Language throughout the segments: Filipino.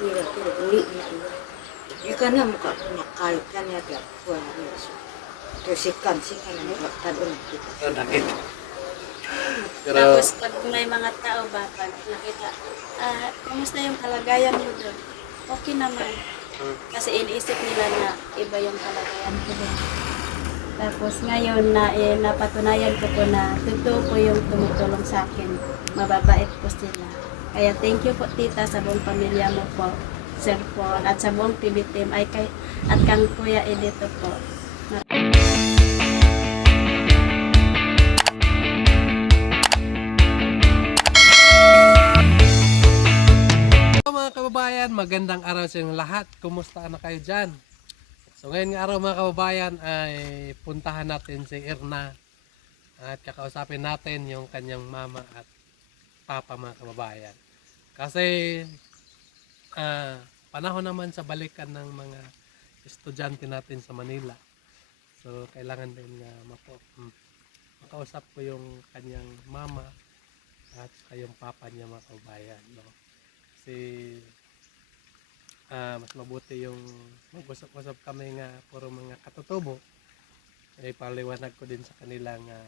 Kira-kira uli gitu. Ikan na muka kumakalit kan ya tiap kuah so. Terus ikan na muka tadon kita. Nakita. Pero, Tapos pag may mga tao ba, pag nakita, kumusta yung kalagayan mo doon? Okay naman. Kasi iniisip nila na iba yung kalagayan ko doon. Tapos ngayon na napatunayan ko po na totoo po yung tumutulong sa akin. Mababait po sila. Kaya thank you po tita sa buong pamilya mo po, Sir Paul, at sa buong PB team at kang Kuya Edito po. mga kababayan, magandang araw sa inyong lahat. Kumusta na kayo dyan? So ngayon nga araw mga kababayan ay puntahan natin si Erna at kakausapin natin yung kanyang mama at papa mga kababayan. Kasi panahon naman sa balikan ng mga estudyante natin sa Manila. So kailangan din makausap ko yung kanyang mama at kayong papa niya mga kababayan, no? Kasi mas mabuti yung mag-usap-usap kami nga puro mga katutubo. Ay paliwanag ko din sa kanila nga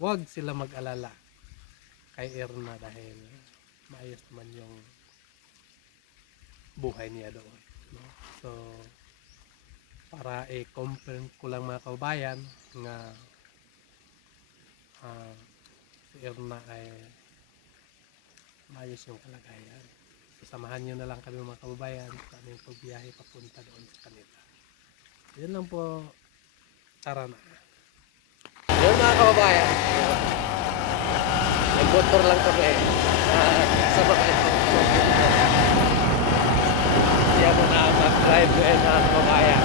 huwag sila mag-alala kay Erna dahil maayos naman yung buhay niya doon, no? So para i-confirm ko lang mga kababayan nga si Erna ay maayos yung kalagayan. Samahan nyo na lang kami mga kababayan sa aming pagbiyahe papunta doon sa kanila. Yun lang po. Tara na. Yun mga kababayan. Nag-motor lang kami. Sa mga ito. Siya mo na mag-drive mga kababayan.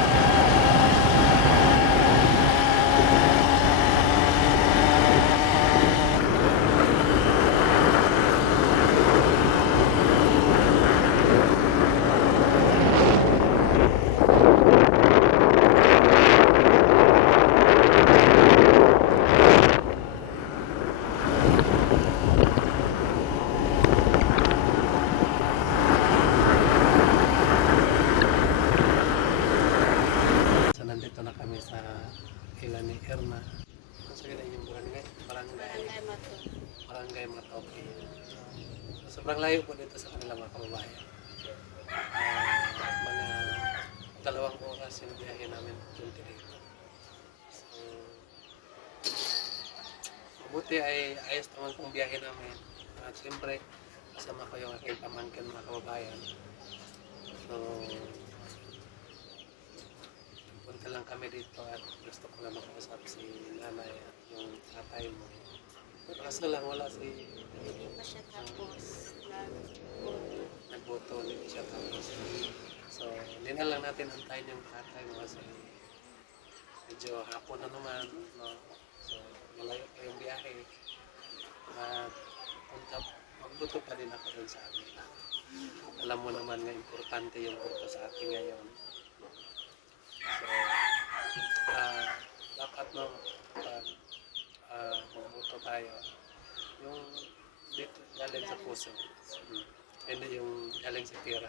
Nandito na kami sa ilan ni Erna. Sa ganyan yung barangay Matoke. So, sobrang layo po dito sa kanila mga kababayan. Mga 2 oras yung biyahe namin punta dito. So, mabuti ay ayos naman kong biyahe namin. At siyempre, kasama ko yung aking pamangkin mga kababayan. So, punta lang kami dito at gusto ko lang makausap si nanay at yung tatay mo. Pero kaso lang wala si... Hindi pa siya tapos nagboto, hindi siya tapos. So, hindi na lang natin antayin yung tatay mo kasi medyo hapon na naman, no? So, malayo pa yung biyahe. At magbuto pa din ako dun sa amin. Alam mo naman nga importante yung boto sa atin ngayon. So, dapat no, pag magboto tayo, yung dito galing sa puso. Hindi yung galing sa tira,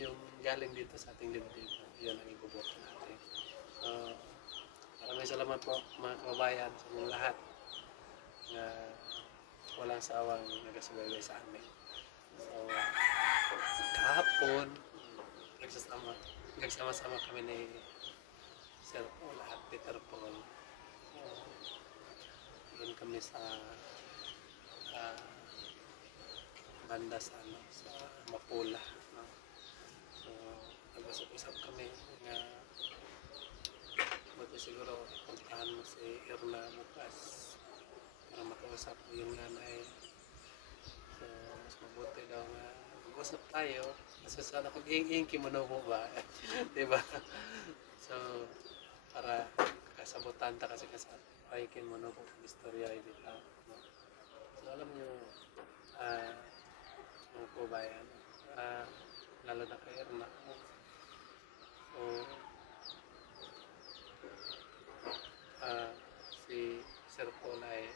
yung galing dito sa ating dibdib, yun ang iboboto natin. Maraming salamat po mga kababayan sa mga lahat na walang sawang nagasubaybay sa amin. So, kahapon, nagsama-sama kami ni Sir Paul at Peter Paul. Doon kami sa banda sa Mapula, no? So, nag-usap-usap kami nga buti siguro puntahan mo si Erna bukas para makausap mo yung nanay. So, mas mabuti daw nga mag-usap tayo kasi sana kung iing-ingki mo na mo ba? Diba? So, para kasabutan ta kasi kasapaikin mo na kung istorya dito, no? So, alam nyo, mga kababayan, lalo na kay Erna. So, si Sir Paul ay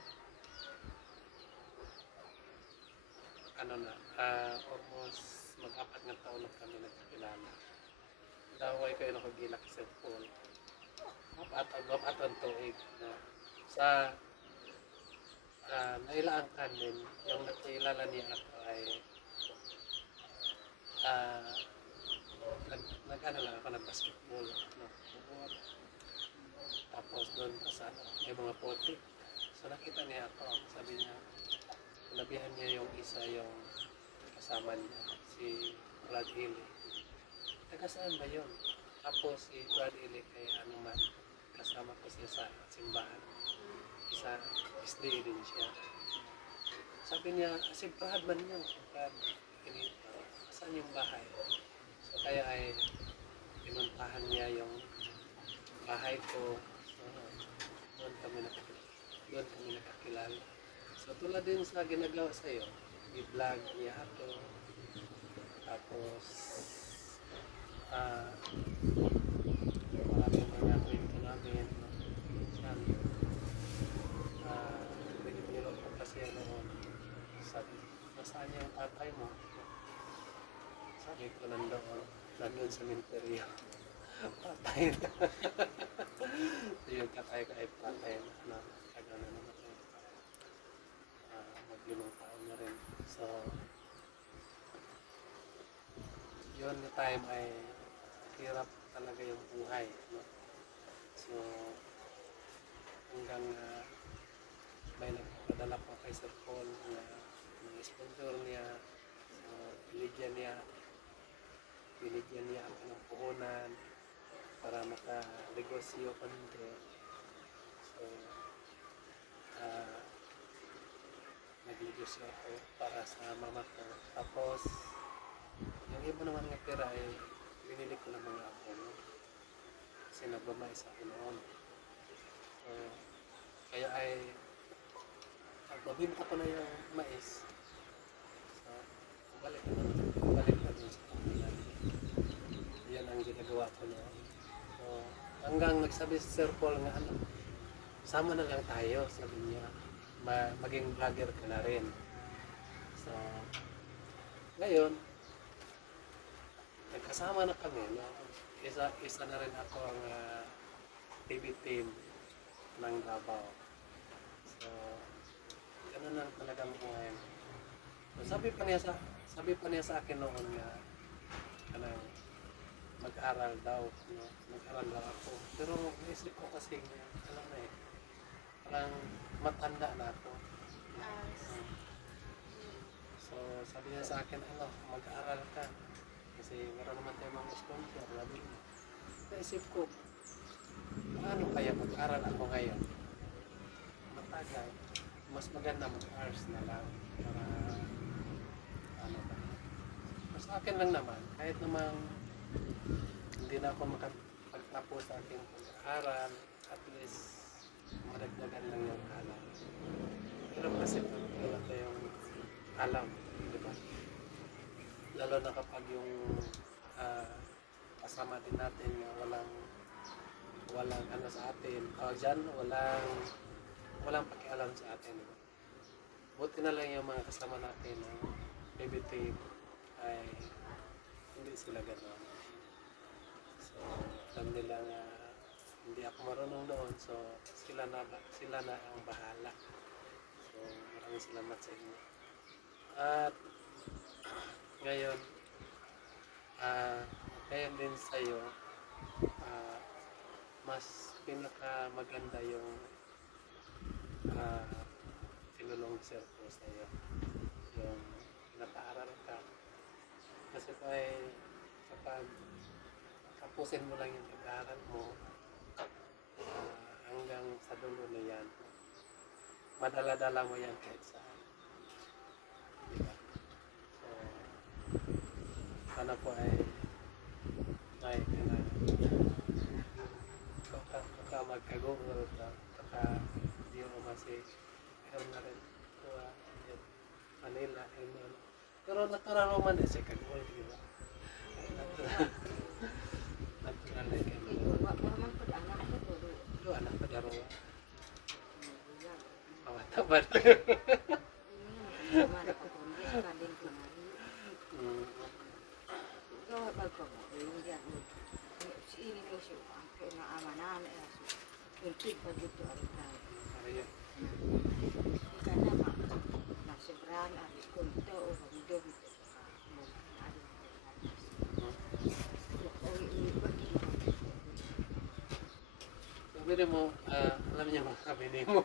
ano na, almost mag-apat nga taon na kami nagkakilala. Daway kayo nakagilak sa pool. Apat ang tuig na sa nailaan kanin, yung nagkilala niya ako ay nag-ano lang ako ng basketball. No? Tapos doon pa sa may mga pote. So nakita niya ako, sabi niya, nabihan niya yung isa yung kasama niya, si Brad Ely. Taga saan ba yun? Tapos si Brad Ely kay ano man, kasama ko siya sa simbahan. Isa, SDA din siya. Sabi niya, si Brad man yun. Brad, saan yung bahay? So kaya ay pinuntahan niya yung bahay ko. So, doon kami nakakilala. So tulad din sa ginagawa sa'yo, i-vlog niya ako. Tapos, maraming mga kwento namin. Minsan, binibiro ko kasi noon. Sabi, nasaan yung tatay mo? Sabi ko nandun sa minteryo. Patay na. Yung tatay ko ay patay na. Tagal na naman. Mag-limang taon na rin. So, yun na time ay hirap talaga yung buhay. No? So, hanggang may nagpadala po kay Sir Paul na mga sponsor niya. So, binigyan niya ako ng puhunan para maka-negosyo konti. So, nag-negosyo ako para sa mama ko. Tapos, yung iba naman nga pera ay binili ko ng mga apo. No? Kasi nagbamais ako noon. So, kaya ay magbinta ko na yung mais. So, balik na dun sa panggilan. Yan ang ginagawa ko noon. So, hanggang nagsabi si Sir Paul nga ano, sama na lang tayo, sabi niya. Maging vlogger ka na rin. So, ngayon, nagkasama na kami. No? Isa na rin ako ang TV team ng Davao. So, gano'n na talagang buhay. So, sabi pa niya sa akin noon nga, mag-aral daw. No? Mag-aral daw ako. Pero naisip ko kasi, alam na eh, parang matanda na ako. So, sabi niya sa akin, mag-aaral ka. Kasi meron naman tayo mga sponsor. Naisip ko, paano kaya mag-aaral ako ngayon? Matagal. Mas maganda mag-arts na lang. Para, ano ba? Mas akin lang naman. Kahit namang hindi na ako makapagtapos sa aking pag-aaral, at least madagdagan lang yung alam. Pero kasi wala tayong alam, di ba? Lalo na kapag yung kasama din natin na walang ano sa atin, walang pakialam sa atin. Diba? Buti na lang yung mga kasama natin ng PBT ay hindi sila gano'n. So, alam nila nga hindi ako marunong doon, so sila na ang bahala. So, maraming salamat sa inyo. At ngayon, ngayon din sa'yo, mas pinaka maganda yung tinulong Sir ko sa'yo. Yung napaaral ka. Kasi po ay kapag tapusin mo lang yung pag-aaral mo, hanggang sa dulo na yan, madala-dala mo yan kahit saan. Diba? So, sana po ay baka magkagugol ka, baka hindi mo kasi meron na rin Manila, pero natural naman din siya kagugol, diba? Natural na kayo. Doon anak pa darawa. Tabat. Di pa dito ang tao. Ariya. Ika na masobrahan ang kunto o mundo dito sa Sabi mo, alam niyo mga kabini mo.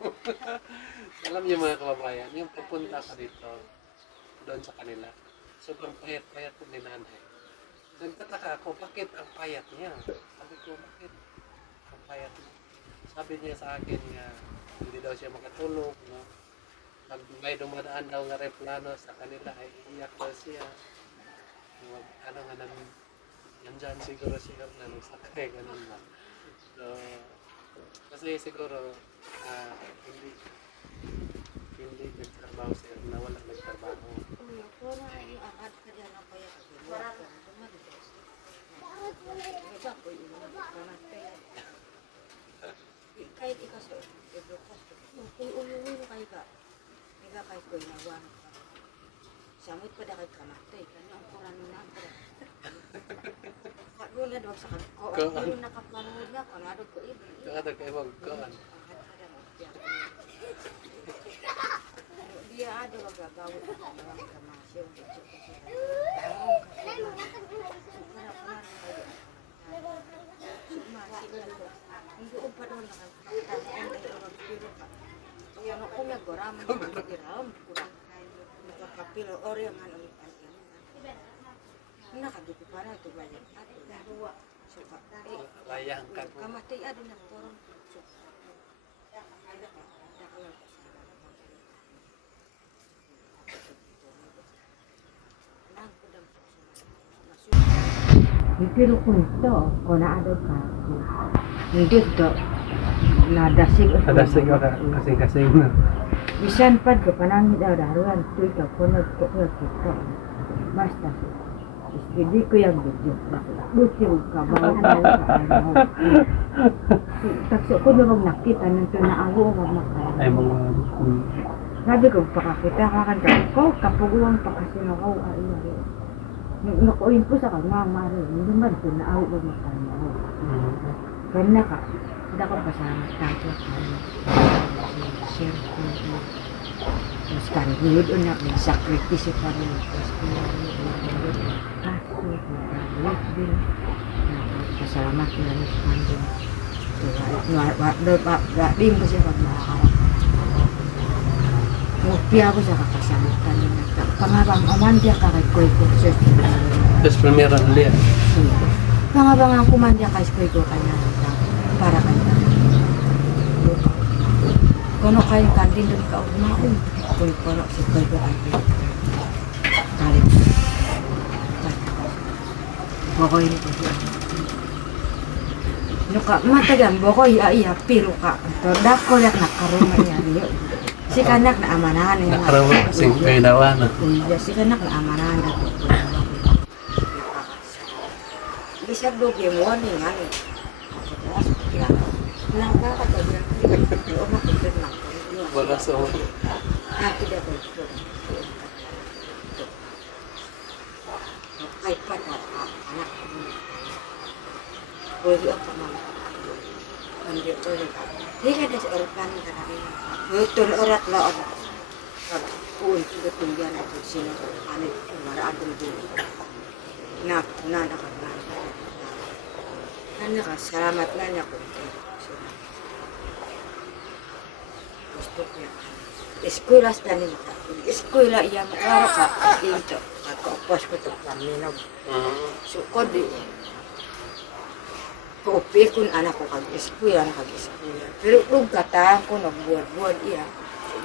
Alam niyo mga kababayan, yung pupunta ka dito, doon sa kanila, sobrang payat-payat po ni nanay. Nagtataka ako, bakit ang payat niya? Sabi ko, bakit ang payat niya? Sabi niya sa akin nga, hindi daw siya makatulog, no? Pag may dumadaan daw nga replano sa kanila, ay iiyak daw siya. Ano nga namin, nandyan siguro siya na nagsakay, ganun ba. So, kasi siguro, hindi nagtrabaho siya, na wala nagtrabaho. Kung yung akad ka dyan ang kaya kahit ikaw sa edukas, kung uyuwi mo kayo ka, higa kayo ko inawan ka. Samot pa da kay kamatay, kanya ang kurang na ang kurang. Doon na doon sa kanko, doon nakapanood na, kanado ko iba. Kada kayo magkaan. Dia ada magagawa ng mga kamasyo. Hindi ko pa doon nakakataon ay orang piro ka. Yan ako nagorama ng mga diram. Nakakapilo or yung ano ni Pantin. Nakadupi pa na ito balik. Layang ka po. Kamatay ada na porong. Pero kung ito, kung naado ka, hindi ito, nadasig o Kadasig ka kasing-kasing na. bisan pa ko panangin daw daruan, tuy ka kung nagtukul kita. Basta, hindi ko yung video. Buti ko ka, bawang na ano. Takso ko doon nakita, nito na ako o makaya. Ay mga... Sabi ko, pakakita ka kanta ko, kapuguang pa kasi nakaw, nakuin po sa kanya, maro, hindi man ito naaw o makanya ako. Kanya ka, hindi ako pasama, tato ka, share ko, tapos kanilod o na, may sakritisyo pa rin, tapos pinagod, pasalamat na rin sa kanilod. Din ko siya pag makakarap. Mupia ako sa kakasalitan niya. Pangabang umandya ka kay Koy ko. Tapos primera ulit. Pangabang ang kumandya kay Koy ko kanya. Para kanya. Kuno kayo kantin doon ka umaon. Koy ko na si Koy ko kanya. Kalit. Bokoy ni ko siya. Nuka matagan bokoy iya piro ka. Todak ko yak nakaruma niya niyo. Si kanak na amanahan niya. Nakarama kasing kainawa na. Iya, si kanak na amanahan na. Bisa doge mo ni ngani. Nangka ka to diyan. O makita na. Wala sa mga. Tidak ko. Kahit pa na anak ko. Pwede ako naman. Hindi ko rin. Hindi ka na sa orakan ka na rin. Betul orat lah orang. Pun sudah tinggal di sini. Ane marah dulu. Nak nana kan nana. Nana kan selamat nana ko. Gustoknya. Sekolah tadi kita. Sekolah yang rara ka itu. Ako pas ko to kanino. Sukod di. Kopi kun anak ko kag eskwela kag-eskwela. Pero kung kata ko nagbuhat-buhat iya,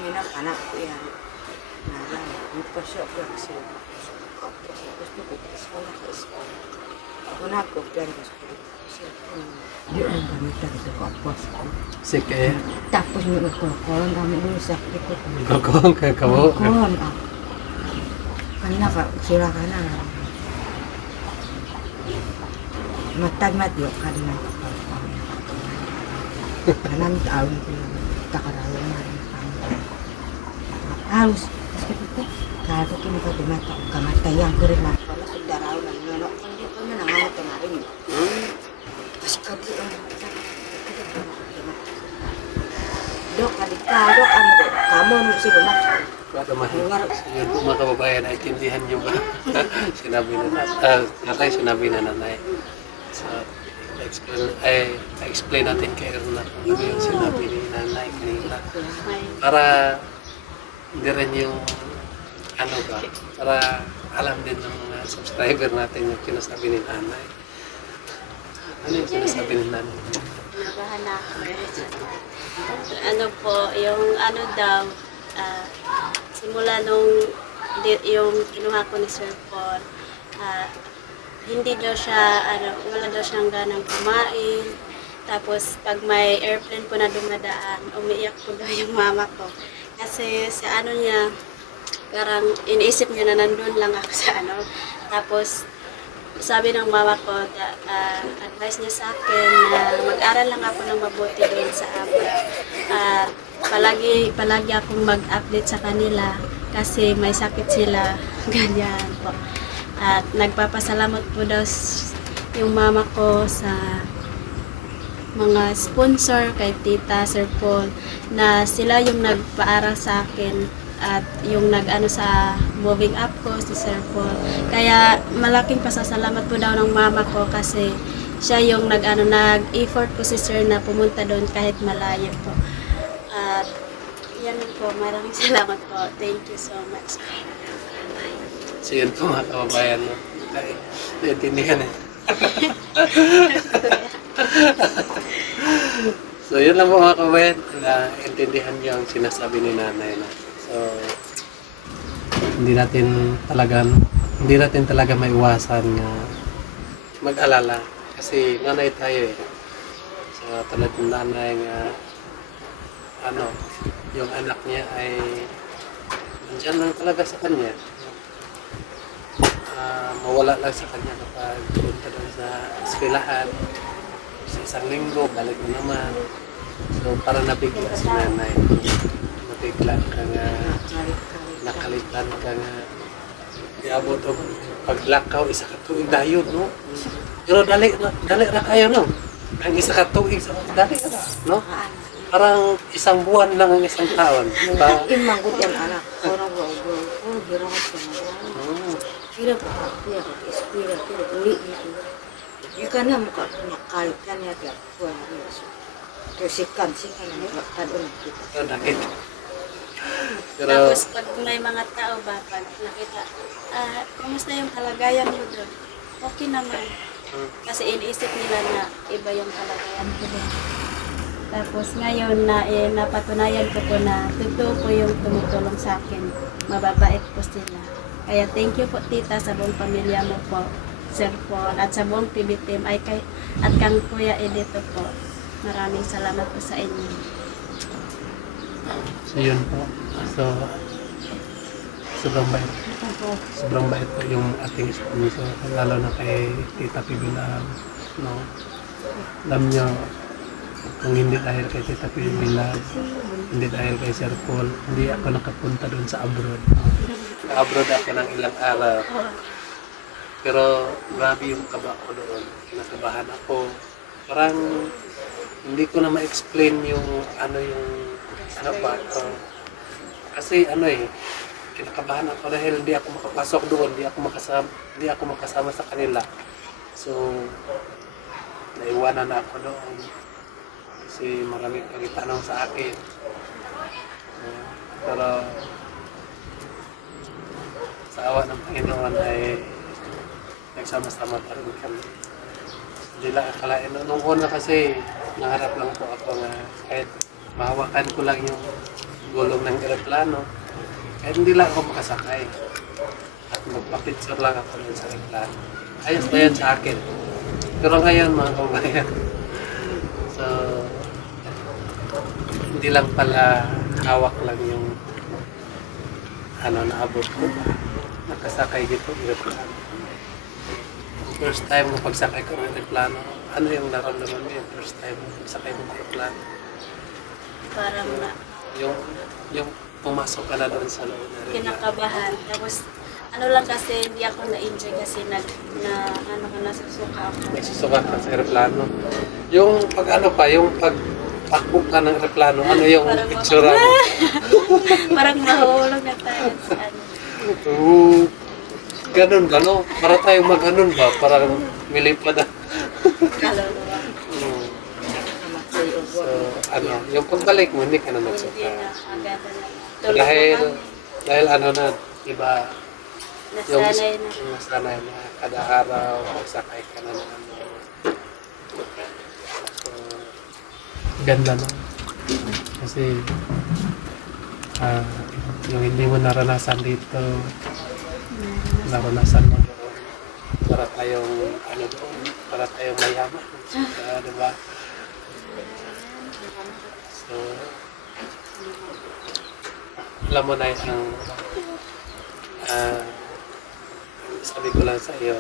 minang anak ko iya. Nara, hindi pa siya kasi gusto ko eskwela ka-eskwela. Una ko plan ko sa di ang gamitan sa kapwas ko. Sige. Tapos may nagkukulong kami doon sa likod. Gagawang kakawo. Kukulong ako. Kanya ka, sila ka na. Matagmat yun, kanina kanang taon ko takarawan na rin halos kasi ito kato kinakatumata kamatayan ko rin na pala sa daraw na nono hindi ko na nangangat na rin kasi kasi mo siguro na. Para mahirap. So, yun po mga kababayan, naintindihan niyo ba? Sinabi sinabi na nanay. So, explain natin kay Erna kung ano yung sinabi ni nanay kanina. Para hindi rin yung ano ba, para alam din ng mga subscriber natin yung sinasabi ni nanay. Ano yung sinasabi ni nanay? Nabahan na ako. Ano po, yung ano daw, simula nung yung kinuha ko ni Sir Paul, hindi daw siya, wala daw siyang ganang kumain. Tapos pag may airplane po na dumadaan, umiiyak po daw yung mama ko. Kasi sa ano niya, parang iniisip niya na nandun lang ako sa ano. Tapos sabi ng mama ko, advice niya sa akin na mag-aral lang ako ng mabuti doon sa Abra. Palagi akong mag-update sa kanila kasi may sakit sila, ganyan po. At nagpapasalamat po daw yung mama ko sa mga sponsor kay Tita, Sir Paul, na sila yung nagpaaral sa akin at yung nag-ano sa moving up ko si Sir Paul. Kaya malaking pasasalamat po daw ng mama ko kasi siya yung nag-effort po si Sir na pumunta doon kahit malayo po. At yan po, maraming salamat po. Thank you so much. So yun po mga kababayan, no? Naintindihan eh. So yun lang po mga kababayan, naintindihan niyo ang sinasabi ni nanay. No? So hindi natin talaga maiwasan nga mag-alala kasi nanay tayo eh. So tulad ng nanay nga yung anak niya ay nandiyan lang talaga sa kanya. Mawala lang sa kanya kapag punta doon sa eskwelahan sa isang linggo, balik na naman. So para nabigla si nanay, nabigla ka nga, nakalitan ka nga, iabot o paglakaw, isa ka tuig dayon, no? Pero dali ra kayo, no? Ang isa ka tuig sa dali ra, no? Parang isang buwan lang ang isang taon. Diba? Imangkot yan anak. Orang bawa birangat ka na. Kira pa ako ya eskwela kira uli itu. Ikan na muka nakal kan ya tiap kuan ya. Terus ikan na kadon kita. Nakit. Pero Tapos pag may mga tao ba, pag nakita, kumusta yung kalagayan mo doon? Okay naman. Kasi iniisip nila na iba yung kalagayan ko doon. Tapos ngayon na napatunayan ko po na totoo po yung tumutulong sa akin. Mababait po sila. Kaya thank you po tita sa buong pamilya mo po, Sir Paul, at sa buong TV team at kang Kuya Edito po. Maraming salamat po sa inyo. so yun po. So sobrang bait po yung ating sponsor, lalo na kay Tita Pibilang, no? Alam nyo, kung hindi dahil kay Tita Pibilang, hindi dahil kay Sir Paul, hindi ako nakapunta doon sa abroad. Abroad ako ng ilang araw. Pero grabe yung kaba ko doon. Nakabahan ako. Parang hindi ko na ma-explain yung ano ba. Kasi kinakabahan ako dahil hindi ako makapasok doon, hindi ako makasama sa kanila. So naiwanan na ako doon. Kasi maraming pagtanong sa akin. Pero sa awa ng Panginoon ay nagsama-sama pa rin kami. Hindi lang akalain. Nung una kasi, nangarap lang po ako nga kahit mahawakan ko lang yung gulong ng aeroplano. Kahit hindi lang ako makasakay. At magpapicture lang ako dun sa aeroplano. Ayos na yan sa akin. Pero ngayon mga kabayan, so hindi lang pala hawak lang yung naabot ko. Nakasakay dito aeroplano. First time na pagsakay ko ng aeroplano, ano yung naramdaman mo yung first time na pagsakay mo ng aeroplano? Parang Yung pumasok ka na doon sa loob na rin. kinakabahan. Tapos ano lang kasi hindi ako na-enjoy kasi nasusuka ako. Nagsusukat ka sa aeroplano. Yung pag takbo ka ng aeroplano, ano yung Parang itsura mo? Parang mahulog na tayo sa ano. Oo. Ganun ba, no? Para tayong mag-anon ba? Parang milipad na. Kaluluwa. Hmm. Namatay o So, ano, yung pagbalik mo, hindi ka na Hindi nagsuka. na agad na lang. Tulog Dahil, na kami. dahil ano na, iba, yung Nasanay na. nasanay na kada araw, magsakay ka na ng ano. So, ganda no? Kasi, yung hindi mo naranasan dito, naranasan mo doon. Para tayong, ano doon, para tayong mayaman. Diba? So, alam mo na ang sabi ko lang sa iyo,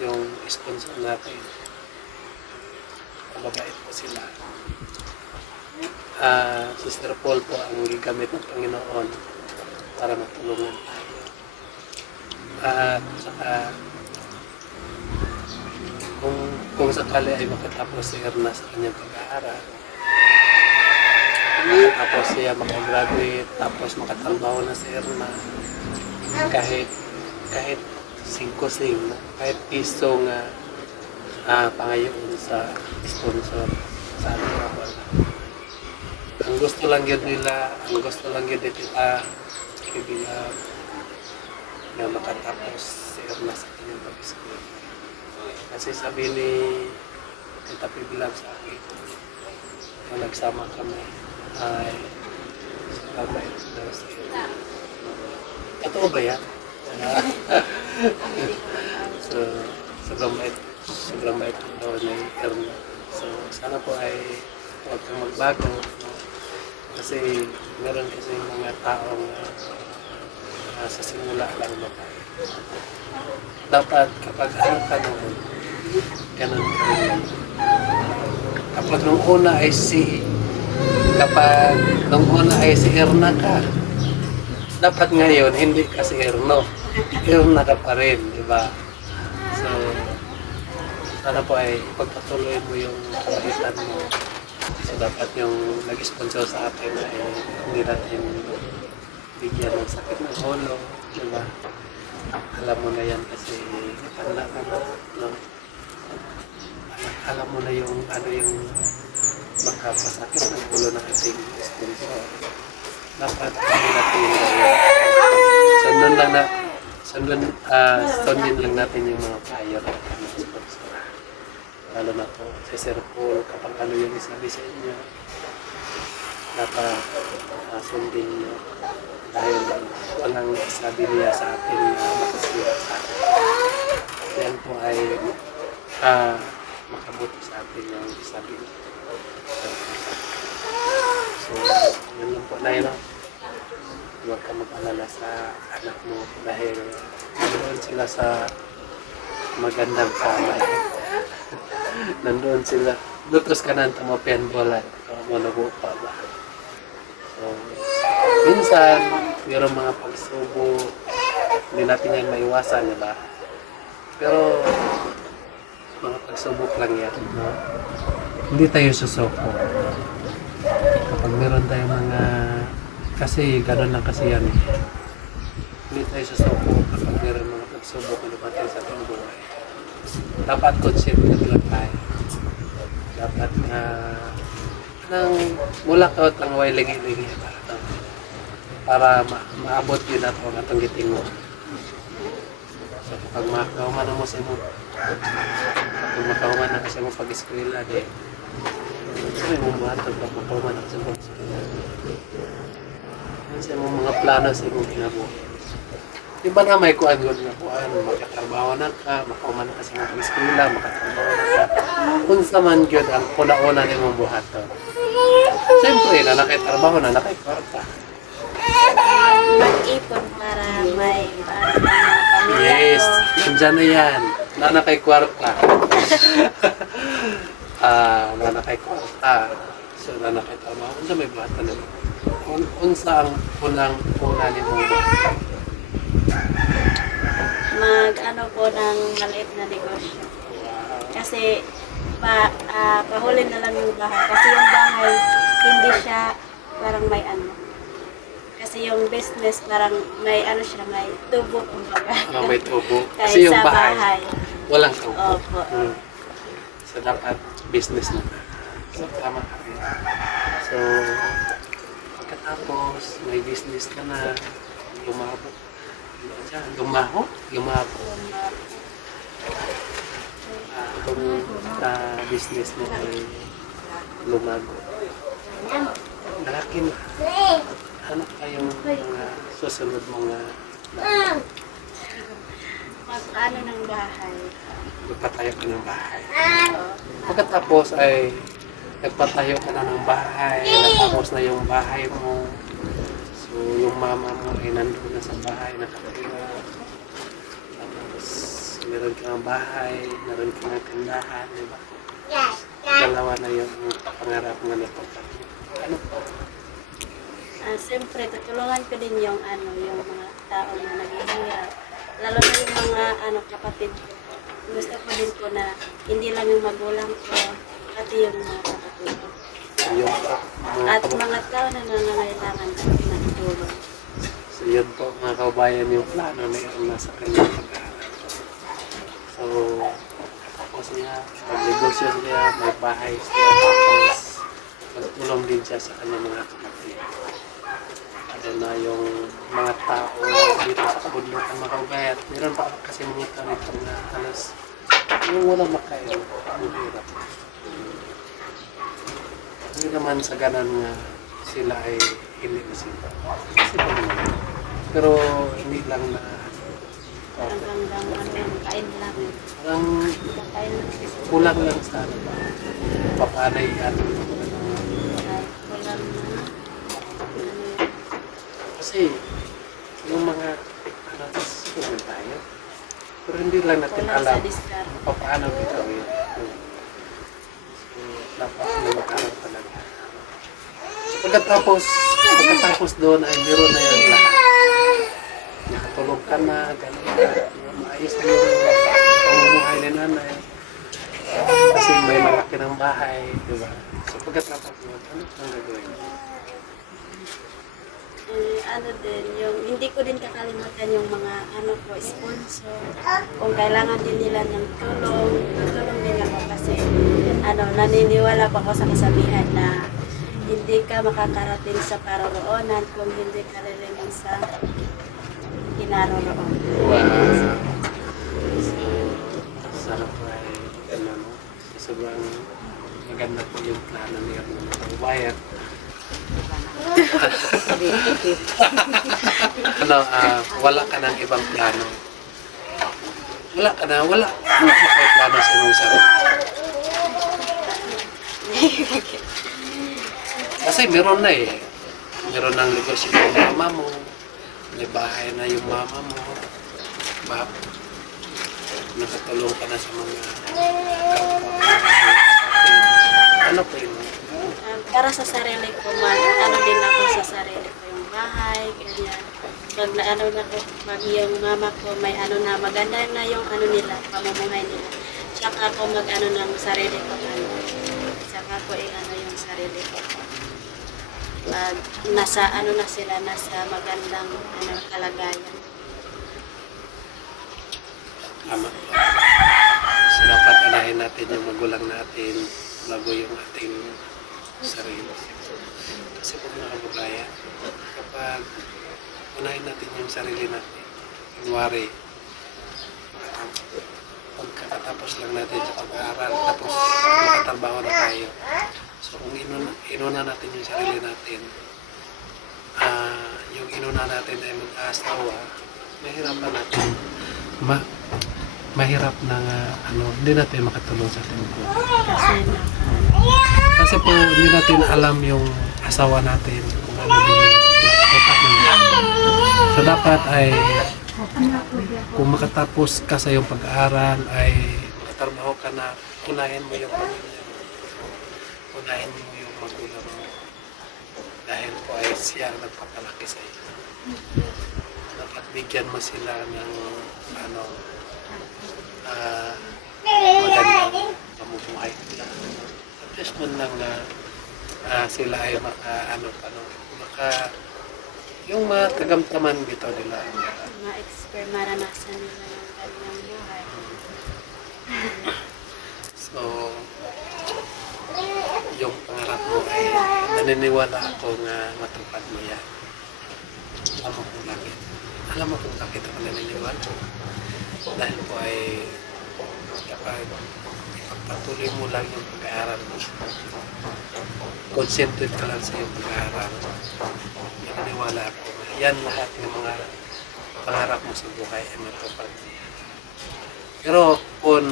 yung sponsor natin, mababait po sila. Sister Paul po ang gigamit ng Panginoon para matulungan tayo. At saka, kung sakali ay makatapos si Erna sa kanyang pag-aaral, makatapos siya makagraduate, tapos makatrabaho na si Erna, kahit 5 sing, kahit piso nga pangayon sa sponsor sa trabaho. Ang gusto lang yun nila, ang gusto lang yun dito kaibigan na makatapos si Erna sa kanyang pag-school. Kasi sabi ni Tita Pibilag sa akin, nung nagsama kami, ay mabait daw si Erna. Totoo ba yan? So, sobrang bait daw ni Erna. So, sana po ay huwag kang magbago. No? Kasi meron kasi mga taong sa simula lang mabait. Dapat kapag anak ka naman, ganun ka rin. Kapag nung una ay si Erna ka, dapat ngayon hindi ka si Erno. Erna ka pa rin, di ba? So, sana po ay pagpatuloy mo yung kabaitan mo. So, dapat yung nag-sponsor sa atin ay hindi natin bigyan ng sakit ng ulo, di ba? Alam mo na yan kasi tanda ka na, no? Alam mo na yung ano yung makapasakit ng ulo ng ating sponsor. Dapat hindi natin yung sundin lang natin yung mga payo ng ating sponsor. Lalo na po si Sir Paul, kapag ano yung isabi sa inyo, dapat sundin nyo. Dahil walang sabi niya sa atin na makasira sa atin. Yan po ay makabuti sa atin yung sabi niya. So, yun lang po na yun. Huwag ka mag-alala sa anak mo dahil nandoon sila sa magandang kamay. Nandoon sila. Lutos ka ng tamapian bola. Manubo pa ba? So, minsan, mayroong mga pagsubok, hindi natin yan maiwasan, di ba? Pero, mga pagsubok lang yan, no? Hindi tayo susuko. Kapag meron tayong mga, kasi gano'n lang kasi yan, hindi tayo susuko kapag meron mga pagsubok na dumating sa ating buhay. Dapat considerate lang tayo. Dapat nang mula ka lang way lingi-lingi para maabot yun nato ang atong gitingo. So kapag makahuman mo sa imo, kapag makahuman na kasi mo pag-eskwela, di may mumatag pag makahuman na kasi mo pag-eskwela. Yan sa mga plano sa imong kinabuhi. Di ba na may kuan gud nga kuan, makatrabaho na ka, makahuman na kasi mo pag-eskwela, makatrabaho na ka. Unsa man gyud ang una-una nimong buhaton. Siyempre, na nakaitrabaho na, nakaiparta. Mag-ipon para may para sa mga pamilya Yes, ko. nandyan na yan. Nanakay kwarta. Nanakay kwarta. So, nanakay trabaho. Unsa may bata na. Unsa ang una ni mong bata? Mag-ano po ng maliit na negosyo. Kasi pahuli na lang yung bahay. Kasi yung bahay, hindi siya parang may ano. Kasi yung business parang may ano siya, may tubo kumbaga. May tubo. Kahit Kasi yung sa bahay, walang tubo. Opo. So, dapat business na. So, tama ka rin. So, pagkatapos, may business ka na, lumabo. Lumabo. Itong business mo ay lumago. Malaki na. Ano kayong mga susunod mga Mag-ano ng bahay. magpatayo ka ng bahay? Pagkatapos ay nagpatayo ka na ng bahay, natapos na yung bahay mo. So, yung mama mo ay nandun na sa bahay, nakatira. Tapos, meron ka ng bahay, meron ka ng tindahan, di ba? Dalawa na yung pangarap nga natupad mo. Ano po? Siyempre, tutulungan ko din yung yung mga tao na naghihirap. Lalo na yung mga kapatid ko. Gusto ko din po na hindi lang yung magulang ko, pati yung mga kapatid ko. Yung, At mga tao na nangangailangan ng tulong. So, yun po mga kabayan yung plano na yung nasa kanyang pag-aaral. So, tapos niya, mag-negosyo siya, may bahay siya, tapos magtulong din siya sa kanyang mga kapatid. Ano na yung mga tao dito sa kabundukan mga kabayan. Meron pa kasi mga tarito na halos yung walang makain, ang hirap. Hindi naman sa ganan nga sila ay hindi masipag. Masipag naman. Pero hindi lang na Hanggang kain lang. parang Kain lang. kulang lang sa ano ba? Papanay yan. Walang Kasi yung mga susunod tayo. Pero hindi lang natin Kulang alam sa discard. kung paano gagawin. So, dapat na makaroon talaga. Pagkatapos doon ay meron na yung lahat. Nakatulog ka na, gano'n na, maayos na yung pamumuhay ni nanay. Kasi may malaki ng bahay, di ba? So pagkatapos doon, ano ang gagawin? Din, yung hindi ko din kakalimutan yung mga sponsor. Kung kailangan din nila ng tulong, tutulong din ako kasi naniniwala pa ako sa kasabihan na hindi ka makakarating sa paroroonan kung hindi ka lilimin sa kinaroroon. Wow! Sarap ay, sobrang maganda po yung plano niya ng bayad. Wala ka ng ibang plano. Wala ka may plano sa iyong sarili. Kasi meron na eh. Meron ng negosyo yung mama mo. May bahay na yung mama mo. Nakatulong ka na sa mga ano po yung Para sa sarili ko, din ako sa sarili ko yung bahay, ganyan. Pag yung mama ko, may maganda na yung na pamumuhay nila. Tsaka ako ng sarili ko, Tsaka ako yung sarili ko. Pag nasa na sila, nasa magandang kalagayan. tama. So dapat anahin natin yung magulang natin bago yung ating sarili. Kasi kung mga kababayan, kapag unahin natin yung sarili natin, kunwari, pagkatapos lang natin sa pag-aaral, tapos makatrabaho na tayo. So kung inuna natin yung sarili natin, yung inuna natin ay mag-aasawa, mahirapan natin. Mahirap na hindi natin makatulong sa ating mga. Kasi po, hindi natin alam yung asawa natin kung ano din yung utak niya. So dapat ay kung makatapos ka sa iyong pag-aaral ay makatrabaho ka na, unahin mo yung pamilya mo. Unahin mo yung magulang mo. Dahil po ay siya ang nagpapalaki sa iyo. Dapat bigyan mo sila ng magandang pamumuhay. sila ay yung mga kagamtaman dito nila. Maranasan nila yung kanyang buhay. So, yung pangarap mo ay naniniwala ako nga matupad mo yan. Alam mo kung bakit. Alam mo kung bakit ako naniniwala. Dahil po ay kapag ipagpatuloy mo lang yung pag-aaral mo, concentrate ka lang sa iyong pag-aaral, naniniwala ako na yan lahat ng mga pangarap mo sa buhay ay matupad. Pero kung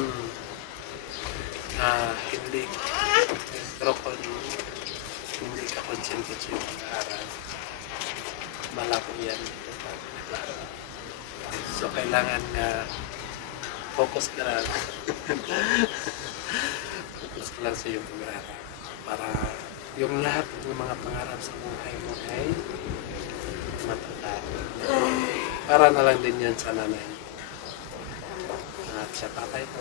hindi ka concentrate sa iyong pag-aaral, malabo yan. So, kailangan focus ka lang. Focus ka lang sa iyong pag-aaral para yung lahat ng mga pangarap sa buhay mo ay matupad. Para na lang din yan sa nanay. At sa tatay ko.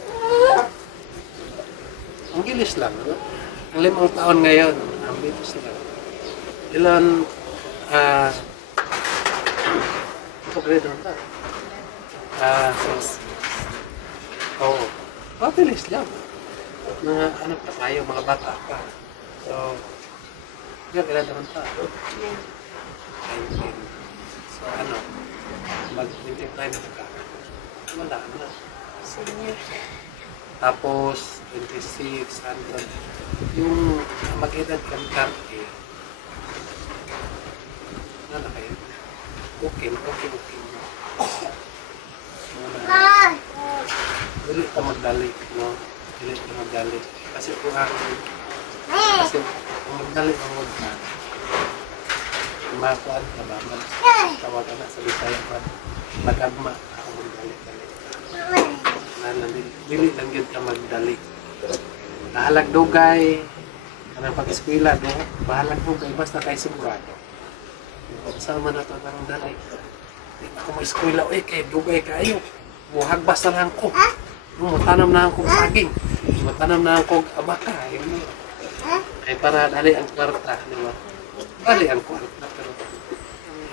Ang bilis lang, ano? Ang 5 taon ngayon, ang bilis lang. Ilan, ito grade na. Oo. Mabilis lang. Mga ano pa tayo, mga bata pa. So, ilan naman pa? 19. So, mag-25 na ka. Wala na. Senior. Tapos, 26, 100. Yung mag-edad kang 30. Ano na kayo? Okay. Dili ka magdali, no? Dili ka magdali. Kasi kung magdali ang huwag ka, makuhaan ka ba? Tawag ka na sa Bisaya ba? Magagma ako magdali. Dili lang yun ka magdali. Bahalag dugay, kanang pag-eskwela, no? Bahalag dugay, basta kay sigurado. Sama na ito ng dali. Hindi ako ma-eskwela, kay dugay kayo. Muhagbas na lang ko. Mutanam na ako saging. Mutanam na ako abaka. Ay para dali ang kwarta. Diba? Dali ang kwarta. Pero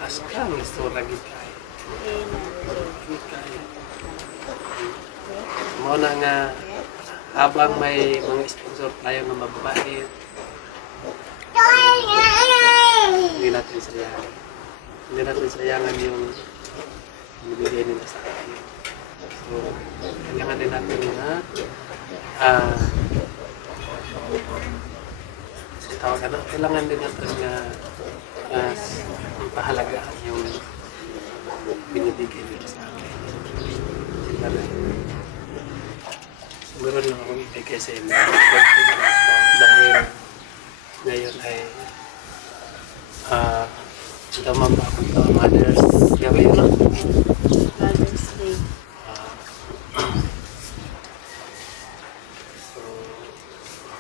askang istora gid kayo. Mo na nga habang may mga sponsor tayo na mababait, hindi natin sayangin. Hindi natin sayangan yung binibigay nila sa atin. So, kailangan din natin na kailangan din natin na pahalagaan yung binibigay nila sa atin. So, meron lang akong ibigay sa inyo. Dahil ngayon ay tama ba ako ito, Mother's Day, no? Mother's Day. So,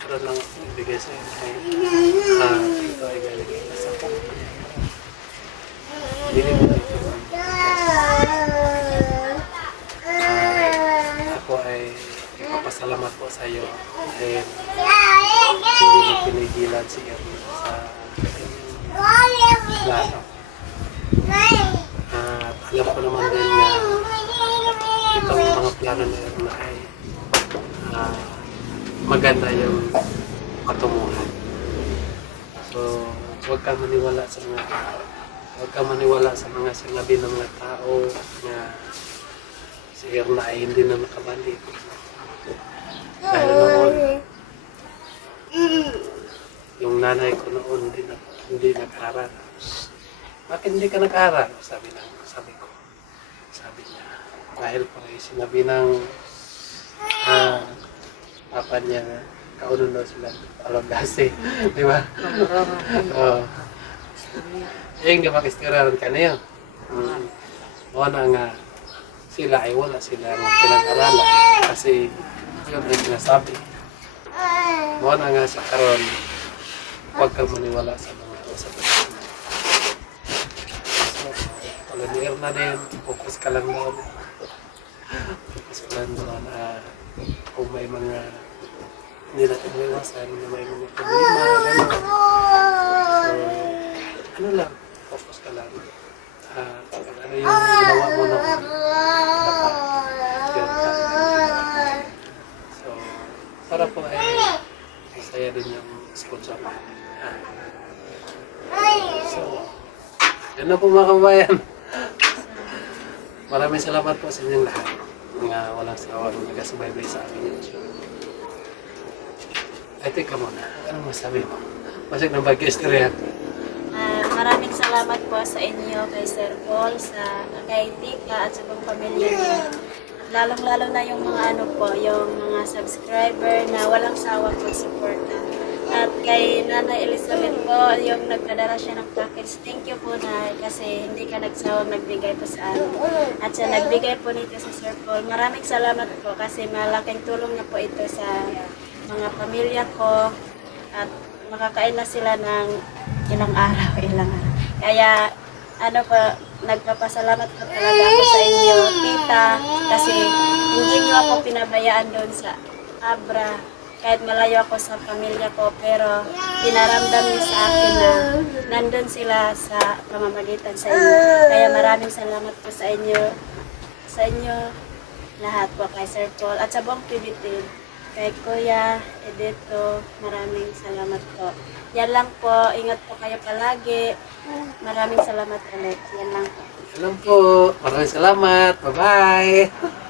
meron lang akong ibigay sa inyo. Ito ay galing sa ako. Hindi mo dito. Ako ay ipapasalamat po sa iyo dahil hindi mo pinigilan si Ernie sa plano. At alam ko naman din na itong mga plano na Ernie ay maganda yung patunguhan. So, huwag kang maniwala sa mga sinabi ng mga tao na si Erna ay hindi na makabalik. Dahil noon, yung nanay ko noon hindi nag-aral. Bakit hindi ka nag-aral? Sabi niya. Dahil po ay sinabi ng papa niya, kaunon daw sila alagasi. Di ba? Hindi makistiraran ka na yun. Wala nga sila ay wala sila pinag-aralan kasi yun ay sinasabi. Wala nga sa karon, huwag kang maniwala sa mga usapan. So, tulad ni Erna din, focus ka lang doon. Kung may mga hindi natin iwasan, na may mga problema, gano'n. ano lang, focus ka lang. Ano yung ginawa mo nung dapat. Yun, so, para po ay masaya din yung school sa akin. So, yun na po mga kabayan. Maraming salamat po sa inyong lahat. Mga walang sawang nagasubaybay sa akin yun. Ay, teka muna. Anong masabi mo? Masag ng bagay-istorya. Maraming salamat po sa inyo, kay Sir Paul, kay Tika at sa buong pamilya niyo. Lalong-lalo na yung mga yung mga subscriber na walang sawang pagsuporta. At kay Nanay Elizabeth po, yung nagpadala siya ng package. Thank you po na kasi hindi ka nagsawang nagbigay po sa amin. At siya nagbigay po nito sa Sir Paul. Maraming salamat po kasi malaking tulong na po ito sa mga pamilya ko. At makakain na sila ng ilang araw. Kaya nagpapasalamat po talaga ako sa inyo, tita, kasi hindi niyo ako pinabayaan doon sa Abra. Kahit malayo ako sa pamilya ko, pero pinaramdam niyo sa akin na nandun sila sa pamamagitan sa inyo. Kaya maraming salamat po sa inyo lahat po, kay Sir Paul at sa buong PBT. Kay Kuya Edito, maraming salamat po. Yan lang po, ingat po kayo palagi. Maraming salamat ulit. Yan lang po. Yan lang po. Maraming salamat. Bye-bye.